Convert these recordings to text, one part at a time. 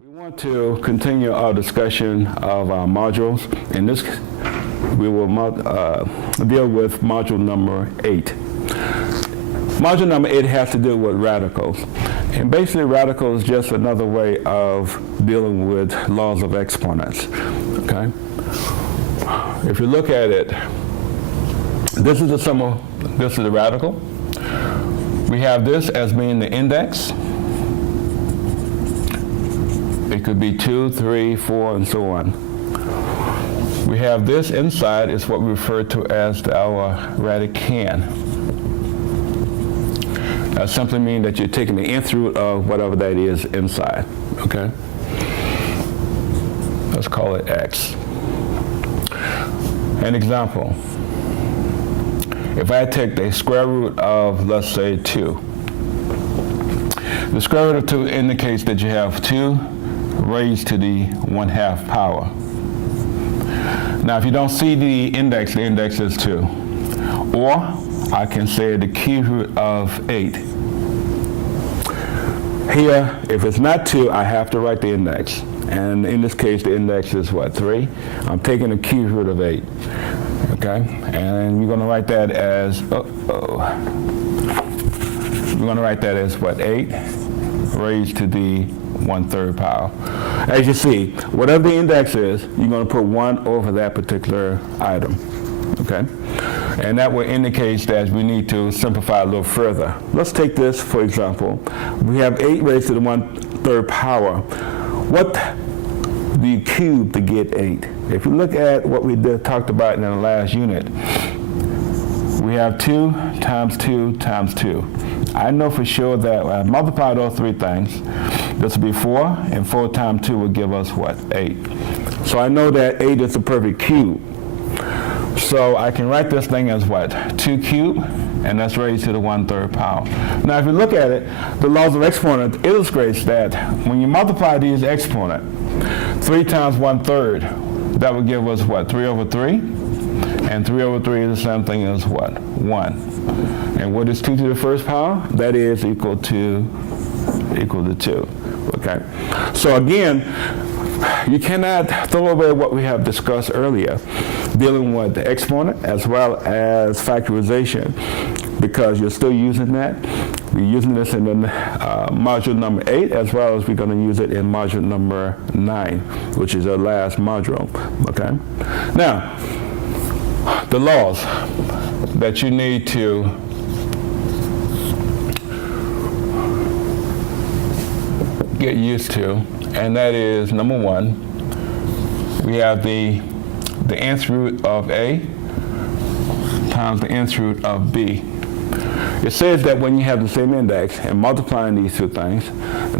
We want to continue our discussion of our modules. In this, we will deal with module number 8. Module number 8 has to do with radicals. And basically, radicals is just another way of dealing with laws of exponents. Okay? If you look at it, this is the sum of, this is the radical. We have this as being the index. It could be 2, 3, 4, and so on. We have this inside is what we refer to as our radicand. That simply means that you're taking the nth root of whatever that is inside, okay? Let's call it x. An example. If I take the square root of, let's say, 2. The square root of 2 indicates that you have 2 raised to the 1/2 power. Now, if you don't see the index is 2. Or I can say the cube root of 8. Here, if it's not 2, I have to write the index. And in this case, the index is what, 3? I'm taking the cube root of 8. Okay? And you're going to write that as, we're going to write that as what, 8 raised to the 1/3 power. As you see, whatever the index is, you're going to put 1 over that particular item. Okay? And that will indicate that we need to simplify a little further. Let's take this, for example. We have 8 raised to the 1/3 power. What do you cube to get 8? If you look at what we talked about in the last unit, we have 2 times 2 times 2. I know for sure that when I multiply those 3 things, this will be 4, and 4 times 2 will give us what? 8. So I know that 8 is the perfect cube. So I can write this thing as what? 2 cubed, and that's raised to the 1/3 power. Now if you look at it, the laws of exponents illustrates that when you multiply these exponents, 3 times 1/3, that would give us what? 3 over 3? And 3 over 3 is the same thing as what? 1. And what is 2 to the 1st power? That is equal to 2. Okay? So again, you cannot throw away what we have discussed earlier, dealing with the exponent as well as factorization, because you're still using that. We're using this in the module number 8, as well as we're going to use it in module number 9, which is our last module. Okay? Now, the laws that you need to get used to, and that is, number 1, we have the nth root of A times the nth root of B. It says that when you have the same index and multiplying these two things,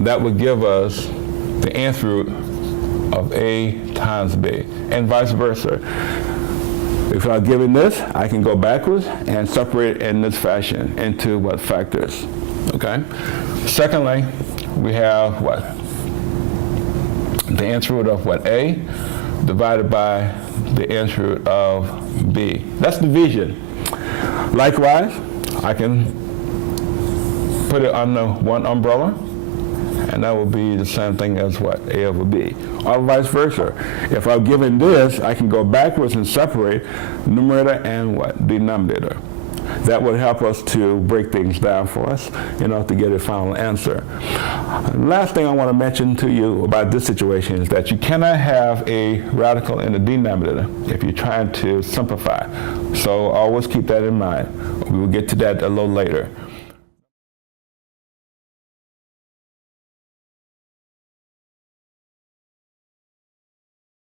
that would give us the nth root of A times B, and vice versa. If I'm given this, I can go backwards and separate it in this fashion into what? Factors. Okay? Secondly, we have what? The nth root of what? A divided by the nth root of B. That's division. Likewise, I can put it under one umbrella, and that would be the same thing as what? A over B. Or vice versa. If I'm given this, I can go backwards and separate numerator and what? Denominator. That would help us to break things down for us in order to get a final answer. The last thing I want to mention to you about this situation is that you cannot have a radical in the denominator if you're trying to simplify. So always keep that in mind. We will get to that a little later.